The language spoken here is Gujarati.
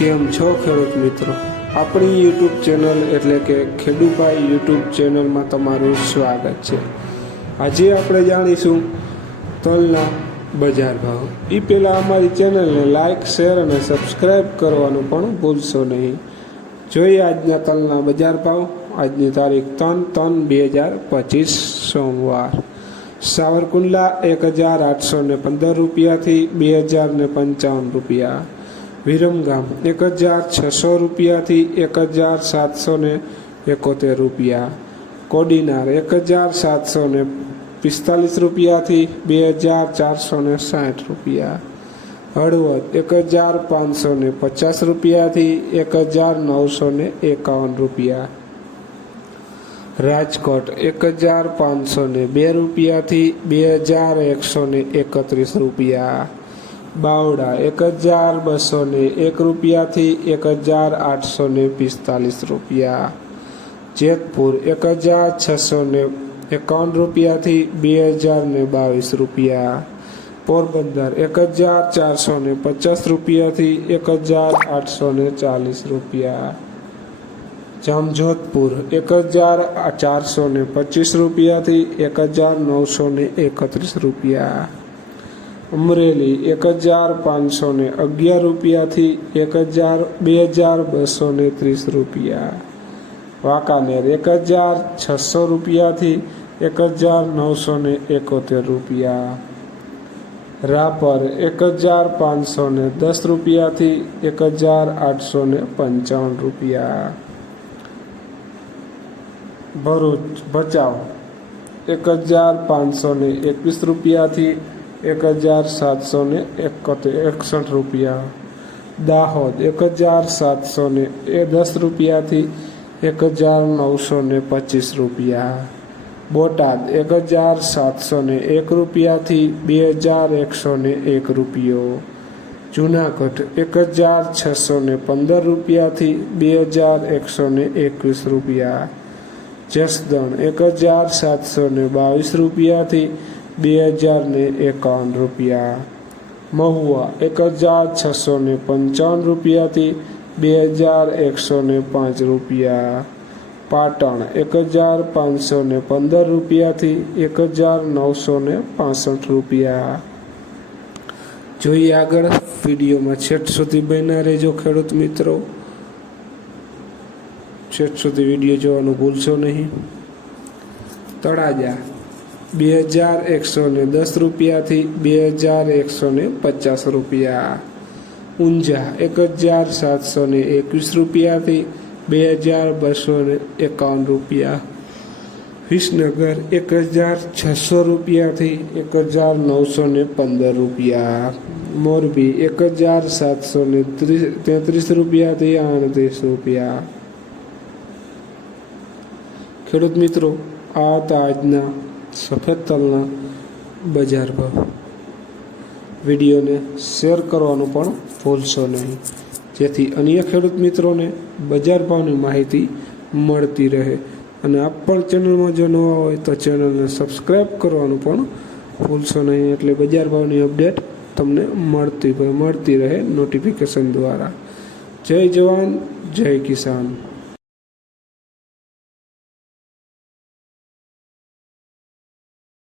કેમ છો ખેડૂત મિત્રો? આપણી યુટ્યુબ ચેનલ એટલે કે ખેડૂભાઈ યુટ્યુબ ચેનલમાં તમારું સ્વાગત છે. આજે આપણે જાણીશું તલના બજાર ભાવ. એ પહેલાં અમારી ચેનલને લાઇક શેર અને સબસ્ક્રાઈબ કરવાનું પણ ભૂલશો નહીં. જોઈએ આજના તલના બજાર ભાવ. આજની તારીખ ત્રણ ત્રણ બે હજાર પચીસ સોમવાર. સાવરકુંડલા એક હજાર આઠસો ને પંદર રૂપિયાથી બે હજાર ને પંચાવન રૂપિયા. વિરમગામ. એક હજાર છસો રૂપિયાથી એક હજાર સાતસો ને એકોતેર રૂપિયા. કોડીનાર, એક હજાર સાતસો ને પિસ્તાલીસ રૂપિયાથી બે હજાર ચારસો ને સાઠ રૂપિયા. હળવદ, એક હજાર પાંચસો ને પચાસ રૂપિયાથી એક હજાર નવસો ને એકાવન રૂપિયા. રાજકોટ, એક હજાર પાંચસો ને બે રૂપિયાથી બે હજાર એકસો ને એકત્રીસ રૂપિયા. બાવડા, એક હજાર બસો ને એક રૂપિયાથી એક હજાર આઠસો ને પિસ્તાલીસ રૂપિયા. જેતપુર, એક હજાર છસો ને એકાવન રૂપિયાથી બે હજાર ને બાવીસ રૂપિયા. પોરબંદર, એક હજાર ચારસો ને પચાસ રૂપિયાથી એક હજાર આઠસો ને ચાલીસ રૂપિયા. જામજોધપુર, એક હજાર ચારસો ને પચીસ રૂપિયાથી એક હજાર નવસો ને એકત્રીસ રૂપિયા. અમરેલી એક હજાર પાંચસો ને અગિયાર રૂપિયાથી એક હજાર બે હજાર બસો ને ત્રીસ રૂપિયા. વાંકાનેર એક હજાર છસો રૂપિયાથી એક હજાર નવસો ને એકોતેર રૂપિયા. રાપર એક હજાર પાંચસો ને દસ રૂપિયાથી એક હજાર આઠસો ને પંચાવન રૂપિયા. ભરૂચ ભચાઉ એક હજાર પાંચસો ને એકવીસ રૂપિયાથી એક હજાર સાતસો ને એકોતેર, એકસઠ રૂપિયા. દાહોદ, એક હજાર સાતસો ને, એ દસ રૂપિયાથી એક હજાર નવસો ને પચીસ રૂપિયા. બોટાદ, એક હજાર સાતસો ને એક રૂપિયાથી બે હજાર એકસો ને એક રૂપિયો. જુનાગઢ, એક હજાર છસો ને પંદર રૂપિયાથી બે હજાર એકસો ને એકવીસ રૂપિયા. જસદણ, એક હજાર સાતસો ને બાવીસ રૂપિયાથી બે હજાર ને એકાવન રૂપિયા. મહુવા એક હજાર છસો ને પંચાવન રૂપિયાથી બે હજાર એકસો ને પાંચ રૂપિયા. પાટણ એક હજાર પાંચસો ને પંદર રૂપિયાથી એક હજાર નવસો ને પાસઠ રૂપિયા. જોઈએ આગળ વિડીયોમાં છેટ સુધી બન્યા રહેજો ખેડૂત મિત્રો. છેટ સુધી વીડિયો જોવાનું ભૂલશો નહીં. તળાજા. બે હજાર એકસો ને દસ રૂપિયાથી બે હજાર એકસો ને પચાસ રૂપિયા. ઊંઝા એક હજાર સાતસો ને એકવીસ રૂપિયાથી બે હજાર બસો ને એકાવન રૂપિયા. વિસનગર એક હજાર છસો રૂપિયાથી એક હજાર નવસો ને પંદર રૂપિયા. મોરબી એક હજાર સાતસો ને ત્રીસ તેત્રીસ રૂપિયાથી આડત્રીસ રૂપિયા. ખેડૂત મિત્રો, આ હતા આજના સફેદ તલના બજાર ભાવ. વિડીયોને શેર કરવાનું પણ ભૂલશો નહીં. જેથી અન્ય ખેડૂત મિત્રોને બજાર ભાવની માહિતી મળતી રહે. અને આપ પણ ચેનલમાં જો નવા હોય તો ચેનલને સબસ્ક્રાઈબ કરવાનું પણ ભૂલશો નહીં. એટલે બજાર ભાવની અપડેટ તમને મળતી મળતી રહે નોટિફિકેશન દ્વારા. જય જવાન, જય કિસાન.